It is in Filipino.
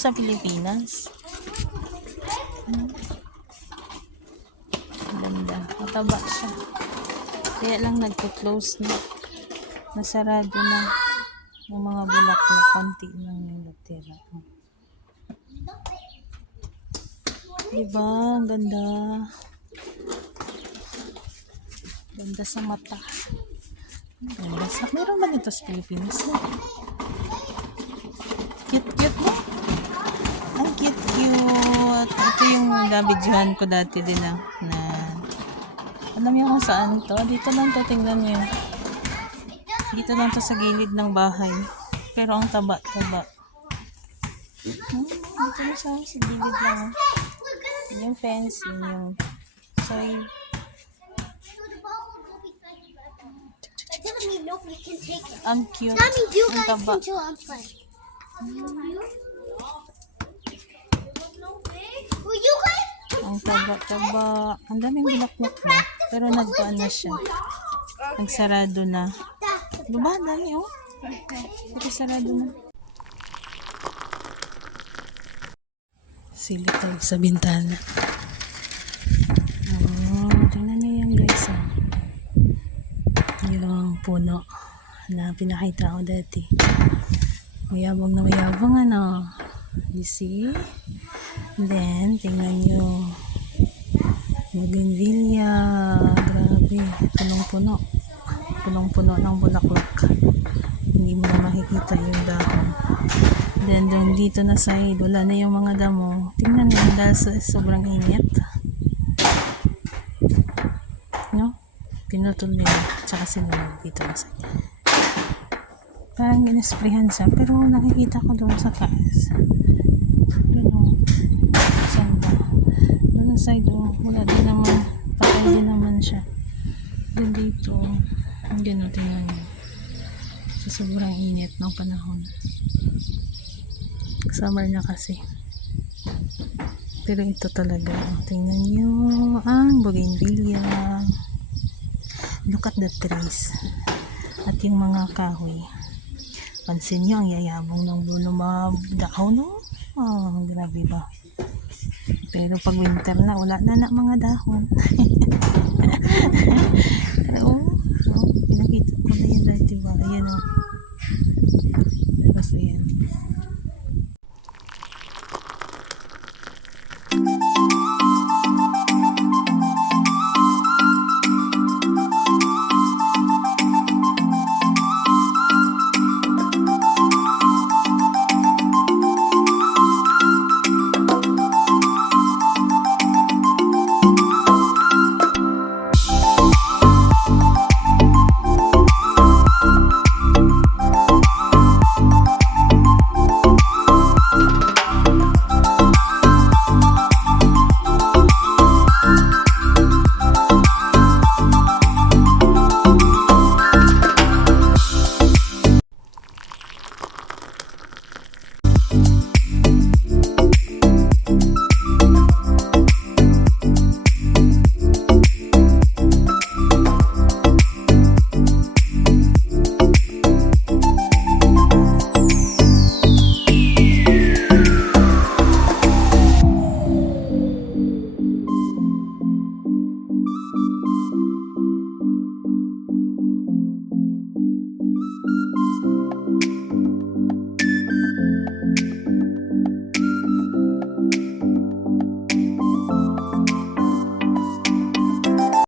sa Pilipinas. Ganda. Mataba siya. Kaya lang nagpo-close na. Nasarado na. Yung mga bulaklak, konti lang yung natira. Diba? Ang ganda. Ganda sa mata. Ganda sa... Meron ba nito sa Pilipinas? Cute-cute mo. Ang cute-cute. Ito yung nabidyohan ko dati din na alam niyo kung saan to? Dito lang to, tingnan niyo. Dito lang to sa gilid ng bahay. Pero ang taba-taba. Dito na siya sa gilid lang. Yun yung fence, yun yung side. Ang cute. Ang taba. Ang taba-taba. Ang daming bulaklak na. Pero nagpaan na siya. Nagsarado na. Diba? Dami oh. Nagsarado na. Silip tayo sa bintana. Oh, tingnan niyo yan guys. Oh. Yung puno na pinakita ko dati. Mayabang na mayabang ano. You see? Then, tingnan nyo. Bougainvillea. Grabe. Punong-puno. Punong-puno ng bulaklak. Hindi mo na makikita yung dahon. Then, doon dito na side, wala na yung mga damo. Tingnan nyo dahil sobrang init. No? Pinutol nila. Tsaka sila dito na side. Parang ginisprehan siya. Pero nakikita ko doon sa taas. Doon side wala din naman, patay din naman siya. Then dito hindi na tingnan nyo sa sobrang init ng panahon, summer na kasi. Pero ito talaga, tingnan nyo ang bougainvillea. Look at the trees at yung mga kahoy. Pansin nyo ang yayabong ng mga dahon, no? Oh, grabe ba? Pero pag winter na, wala na mga dahon.